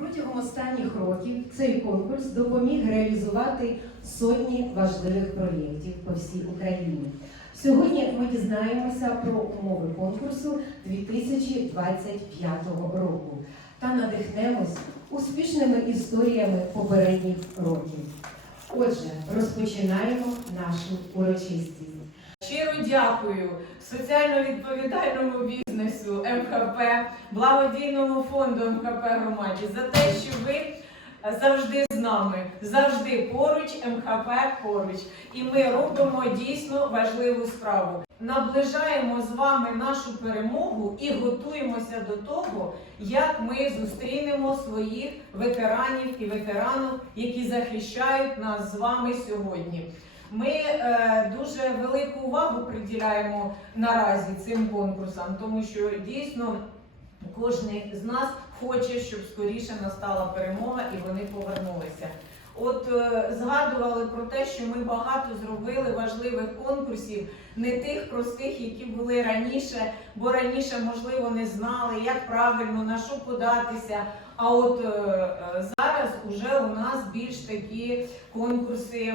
Протягом останніх років цей конкурс допоміг реалізувати сотні важливих проєктів по всій Україні. Сьогодні ми дізнаємося про умови конкурсу 2025 року та надихнемось успішними історіями попередніх років. Отже, розпочинаємо нашу урочистість. Щиро дякую соціально відповідальному бізнесу МХП, благодійному фонду МХП громаді за те, що ви завжди з нами, завжди поруч, МХП поруч. І ми робимо дійсно важливу справу. Наближаємо з вами нашу перемогу і готуємося до того, як ми зустрінемо своїх ветеранів і ветеранок, які захищають нас з вами сьогодні. Ми е, дуже велику увагу приділяємо наразі цим конкурсам, тому що дійсно кожен з нас хоче, щоб скоріше настала перемога і вони повернулися. От е, згадували про те, що ми багато зробили важливих конкурсів, не тих простих, які були раніше, бо раніше, можливо, не знали, як правильно на що податися. А от е, е, зараз уже у нас більш такі конкурси,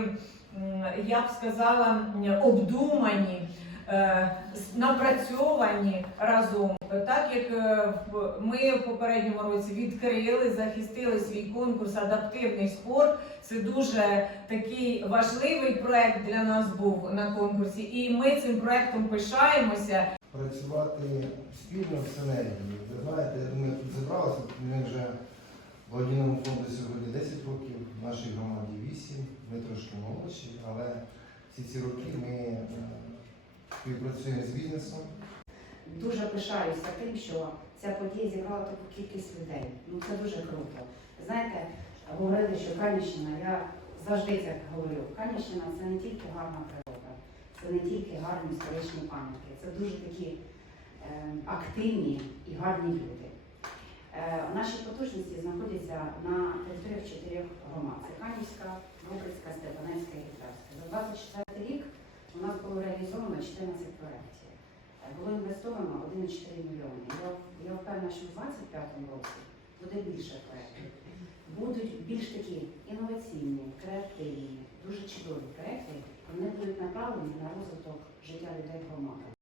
я б сказала, обдумані. Е, Напрацьовані разом, так як е, в- ми в попередньому році відкрили, захистили свій конкурс Адаптивний спорт. Це дуже такий важливий проект для нас був на конкурсі, і ми цим проектом пишаємося. працювати спільно в синергії. Ви знаєте, я думаю, тут зібралося, ми вже благодійному фонду сьогодні 10 років, в нашій громаді 8, ми трошки молодші, але всі ці роки ми співпрацюємо з бізнесом. Дуже пишаюся тим, що ця подія зібрала таку кількість людей. Ну це дуже круто. Знаєте, говорили, що Канівщина, я завжди це говорю. Канівщина це не тільки гарна природа, це не тільки гарні історичні пам'ятки, це дуже такі е, активні і гарні люди. Е, наші потужності знаходяться на територіях чотирьох громад. Це Канівська, Бобрицька, Степанецька і Вітарська. За 24 рік у нас було реалізовано 14 проєктів. Е, Було інвестовано 1,4 мільйони. Я, я впевнена, що в 2025 році буде більше проєктів. Будуть більш такі інноваційні, креативні, дуже чудові проєкти. Вони будуть направлені на розвиток життя людей громади.